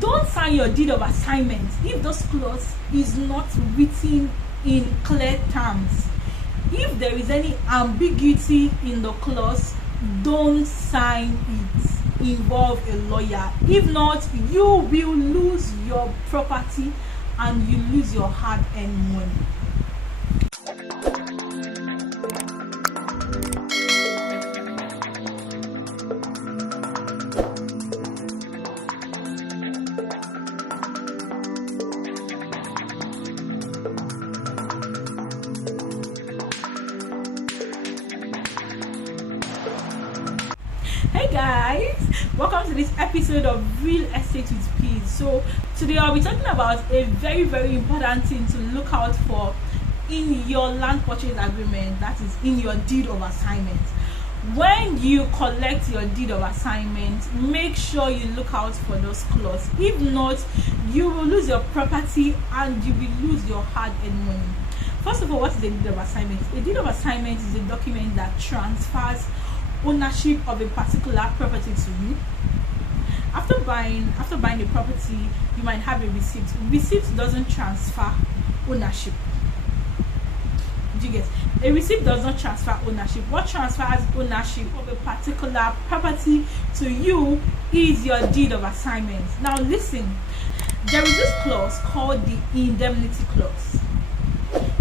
Don't sign your deed of assignment if this clause is not written in clear terms. If there is any ambiguity in the clause, don't sign it. Involve a lawyer. If not, you will lose your property and you lose your hard-earned money. Hey guys, welcome to this episode of Real Estate with Peace. So today I'll be talking about a very important thing to look out for in your land purchase agreement, that is in your deed of assignment. When you collect your deed of assignment, make sure you look out for those clauses. If not, you will lose your property and you will lose your hard-earned money. First of all, what is a deed of assignment? A deed of assignment is a document that transfers ownership of a particular property to you. After buying the property, you might have a receipt. Receipt doesn't transfer ownership. Do you get? A receipt does not transfer ownership. What transfers ownership of a particular property to you is your deed of assignment. Now listen, there is this clause called the indemnity clause.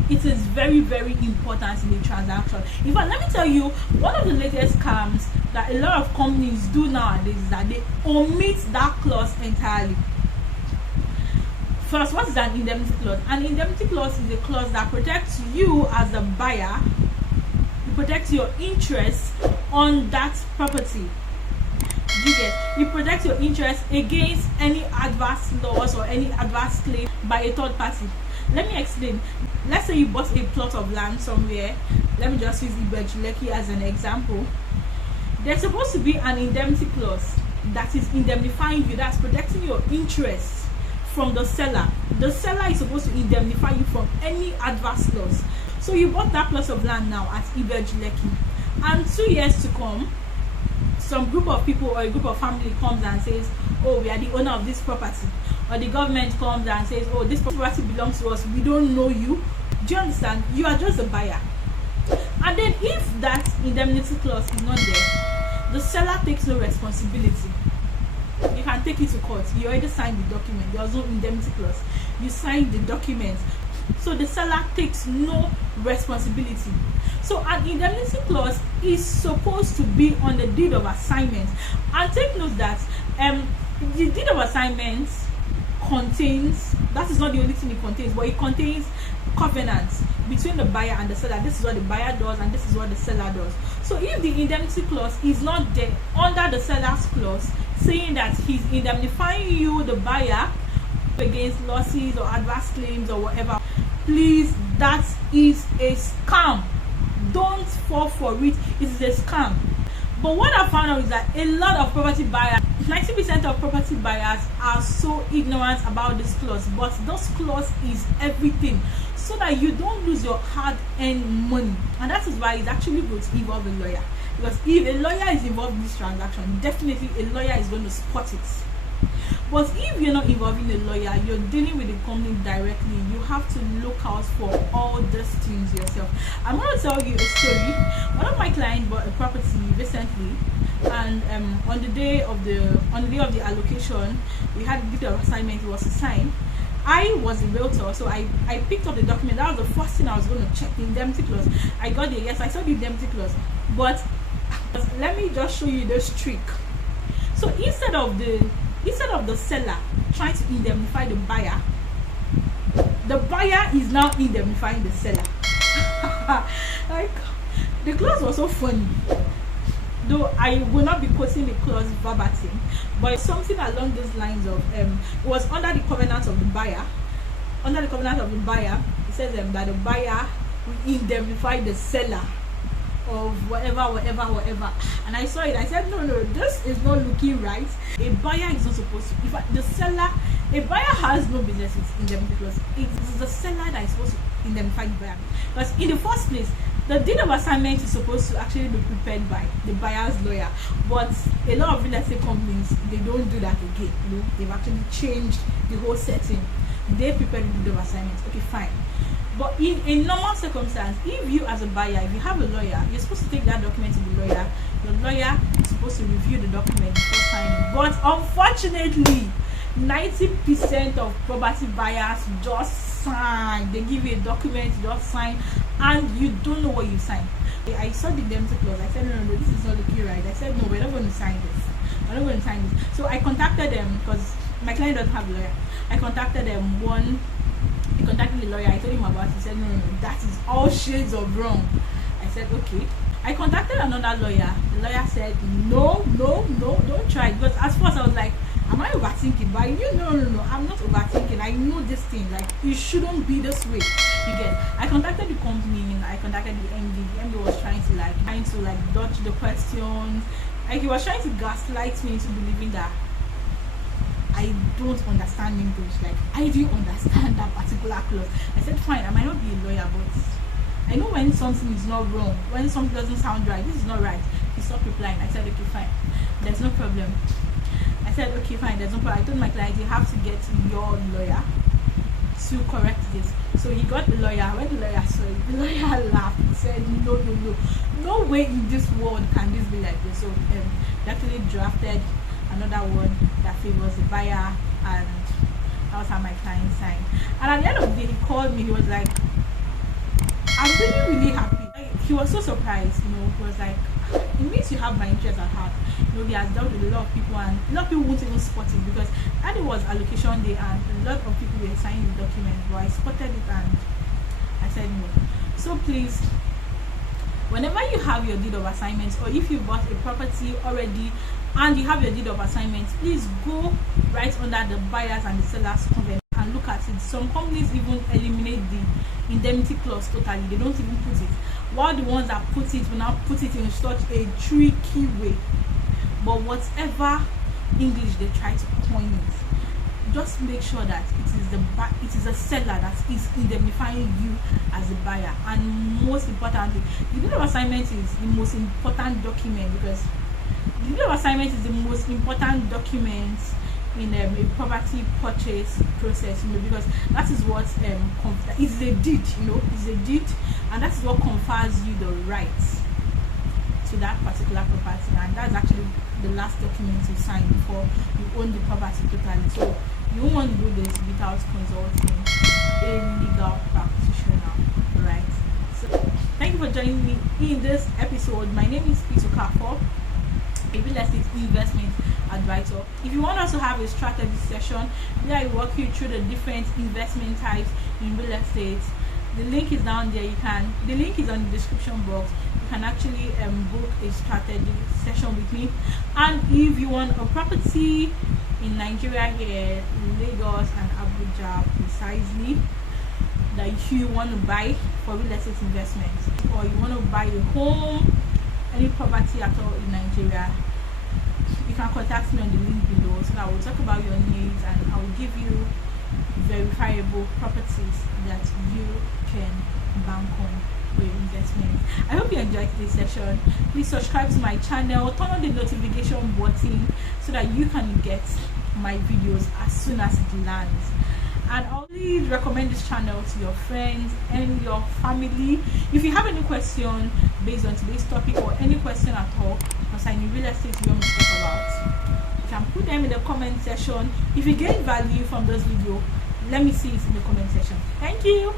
It is very important in the transaction. In fact, let me tell you, one of the latest scams that a lot of companies do nowadays is that they omit that clause entirely. First, what is an indemnity clause? An indemnity clause is a clause that protects you as the buyer. It protects your interest on that property. It protects your interest against any adverse laws or any adverse claim by a third party. Let me explain. Let's say you bought a plot of land somewhere. Let me just use Ibejuleki as an example. There's supposed to be an indemnity clause that is indemnifying you, that's protecting your interest from the seller. The seller is supposed to indemnify you from any adverse loss. So you bought that plot of land now at Ibejuleki, and 2 years to come, some group of people or a group of family comes and says, oh, we are the owner of this property. Or the government comes and says, oh, this property belongs to us, we don't know you. Do you understand? You are just a buyer. And then if that indemnity clause is not there, the seller takes no responsibility. You can take it to court. You already signed the document. There was no indemnity clause. You signed the document. So the seller takes no responsibility. So an indemnity clause is supposed to be on the deed of assignment. And take note that the deed of assignment contains, that is not the only thing it contains, but it contains covenants between the buyer and the seller. This is what the buyer does and this is what the seller does. So if the indemnity clause is not there under the seller's clause, saying that he's indemnifying you, the buyer, against losses or adverse claims or whatever, please, that is a scam. Don't fall for it. It is a scam. But what I found out is that a lot of property buyers, 90% of property buyers are so ignorant about this clause. But this clause is everything, so that you don't lose your hard-earned money. And that is why it's actually good to involve a lawyer. Because if a lawyer is involved in this transaction, definitely a lawyer is going to spot it. But if you're not involving a lawyer, you're dealing with the company directly, you have to look out for all these things yourself. I'm going to tell you a story. One of my clients bought a property recently, and on the day of the allocation, we had a deed of assignment. It was signed. I was a realtor, so I picked up the document. That was the first thing I was going to check, the indemnity clause. I got it. Yes, I saw the indemnity clause. But let me just show you this trick. So instead of the seller trying to indemnify the buyer is now indemnifying the seller. Like, the clause was so funny. Though I will not be quoting the clause verbatim, but it's something along those lines of it was under the covenant of the buyer. Under the covenant of the buyer, it says that the buyer will indemnify the seller of whatever. And I saw it. I said, no, this is not looking right. A buyer is not supposed to. In fact, a buyer has no business with indemnity clause. It is the seller that is supposed to indemnify the buyer. Because in the first place, The deed of assignment is supposed to actually be prepared by the buyer's lawyer, but a lot of real estate companies, they don't do that again. You know, they've actually changed the whole setting. They prepare the deed of assignment. Okay, fine. But in a normal circumstance, if you as a buyer, if you have a lawyer, you're supposed to take that document to the lawyer. Your lawyer is supposed to review the document before signing. But unfortunately, 90% of property buyers just sign. They give you a document, you just sign, and you don't know what you signed. I saw the indemnity clause. I said, no, this is not looking right. I said, no, we're not going to sign this. We're not going to sign this. So I contacted them because my client doesn't have a lawyer. I contacted them. I contacted the lawyer. I told him about it. He said, no, that is all shades of wrong. I said, okay. I contacted another lawyer. The lawyer said, no, don't try it. Because at first I was like, am I overthinking? But you no, I'm not overthinking. I know this thing. Like, it shouldn't be this way. You get. I contacted the company. I contacted the MD. The MD was trying to dodge the questions. Like, he was trying to gaslight me into believing that I don't understand English. Like, I do understand that particular clause. I said, fine, I might not be a lawyer, but I know when something is not wrong, when something doesn't sound right, this is not right. He stopped replying. I said, okay, fine, there's no problem. I said, okay, fine, there's no problem. I told my client, you have to get your lawyer to correct this. So he got the lawyer. When the lawyer saw it, the lawyer laughed. He said, no way in this world can this be like this. So they actually drafted another one that favors the buyer, and that was how my client signed. And at the end of the day, he called me. He was like, I'm really happy. Like, he was so surprised. He was like, it means you have my interest at heart. He has dealt with a lot of people, and a lot of people won't even spot it, because that it was allocation day and a lot of people were signing the document, but I spotted it and I said no. So please, whenever you have your deed of assignment, or if you bought a property already and you have your deed of assignment, please go right under the buyers and the sellers covenant and look at it. Some companies even eliminate the indemnity clause totally. They don't even put it, while the ones that put it will now put it in such a tricky way. But whatever English they try to coin it, just make sure that it is a seller that is indemnifying you as a buyer. And most importantly, the deed of assignment is the most important document, because the deed of assignment is the most important document in a property purchase process, because that is what it's a deed, it's a deed, and that is what confers you the rights to that particular property, and that's actually the last document you sign before you own the property totally. So you won't want to do this without consulting a legal practitioner, right? So thank you for joining me in this episode. My name is Peace Okafor, a real estate investment advisor. If you want us to have a strategy session where I walk you through the different investment types in real estate, the link is down there. The link is on the description box. You can actually book a strategy session with me. And if you want a property in Nigeria here, Lagos and Abuja precisely, that you want to buy for real estate investments, or you want to buy a home, any property at all in Nigeria, you can contact me on the link below, so that I will talk about your needs and I will give you verifiable properties that you can bank on for your investment. I hope you enjoyed this session. Please subscribe to my channel, turn on the notification button so that you can get my videos as soon as it lands. And I'll please recommend this channel to your friends and your family. If you have any question based on today's topic, or any question at all concerning real estate you want me to talk about, you can put them in the comment section. If you get value from this video, let me see it in the comment section. Thank you.